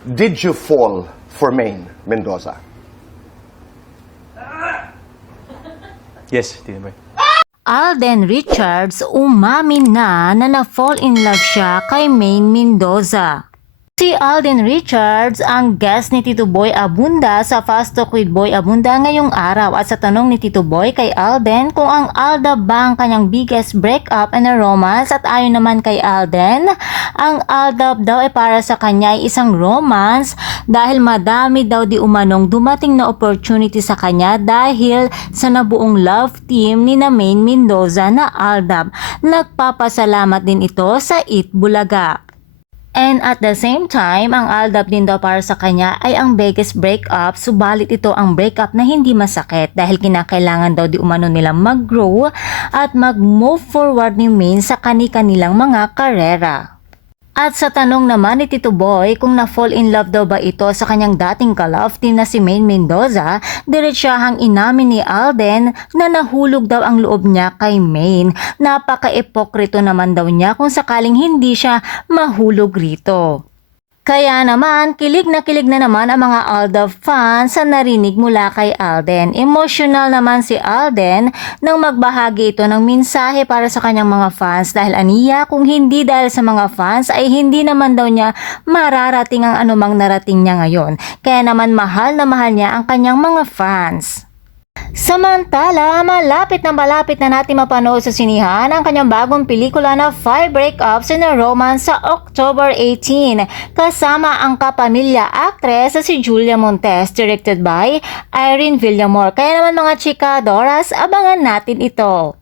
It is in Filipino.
Did you fall for Maine Mendoza? Yes, Tito Boy. Alden Richards umamin na na-fall in love siya kay Maine Mendoza. Si Alden Richards ang guest ni Tito Boy Abunda sa Fast Talk with Boy Abunda ngayong araw at sa tanong ni Tito Boy kay Alden kung ang Aldab ba ang kanyang biggest breakup and a romance at ayon naman kay Alden, ang Aldab daw ay para sa kanya ay isang romance dahil madami daw di umanong dumating na opportunity sa kanya dahil sa nabuong love team ni na Maine Mendoza na Aldab. Nagpapasalamat din ito sa Eat Bulaga. And at the same time, ang Aldab din daw para sa kanya ay ang biggest breakup, subalit ito ang breakup na hindi masakit dahil kinakailangan daw di umano nilang mag-grow at mag-move forward ni Maine sa kani-kanilang mga karera. At sa tanong naman ni Tito Boy kung na-fall in love daw ba ito sa kanyang dating ka-love team na si Maine Mendoza, diretsahang inamin ni Alden na nahulog daw ang loob niya kay Maine. Napaka-epokrito naman daw niya kung sakaling hindi siya mahulog rito. Kaya naman, kilig na naman ang mga Aldab fans sa narinig mula kay Alden. Emotional naman si Alden nang magbahagi ito ng mensahe para sa kanyang mga fans dahil aniya kung hindi dahil sa mga fans ay hindi naman daw niya mararating ang anumang narating niya ngayon. Kaya naman mahal na mahal niya ang kanyang mga fans. Samantala, malapit na natin mapanood sa sinihan ang kanyang bagong pelikula na 5 Breakups in a Romance sa October 18 kasama ang kapamilya actress na si Julia Montes, directed by Irene Villamor. Kaya naman mga chikadoras, abangan natin ito.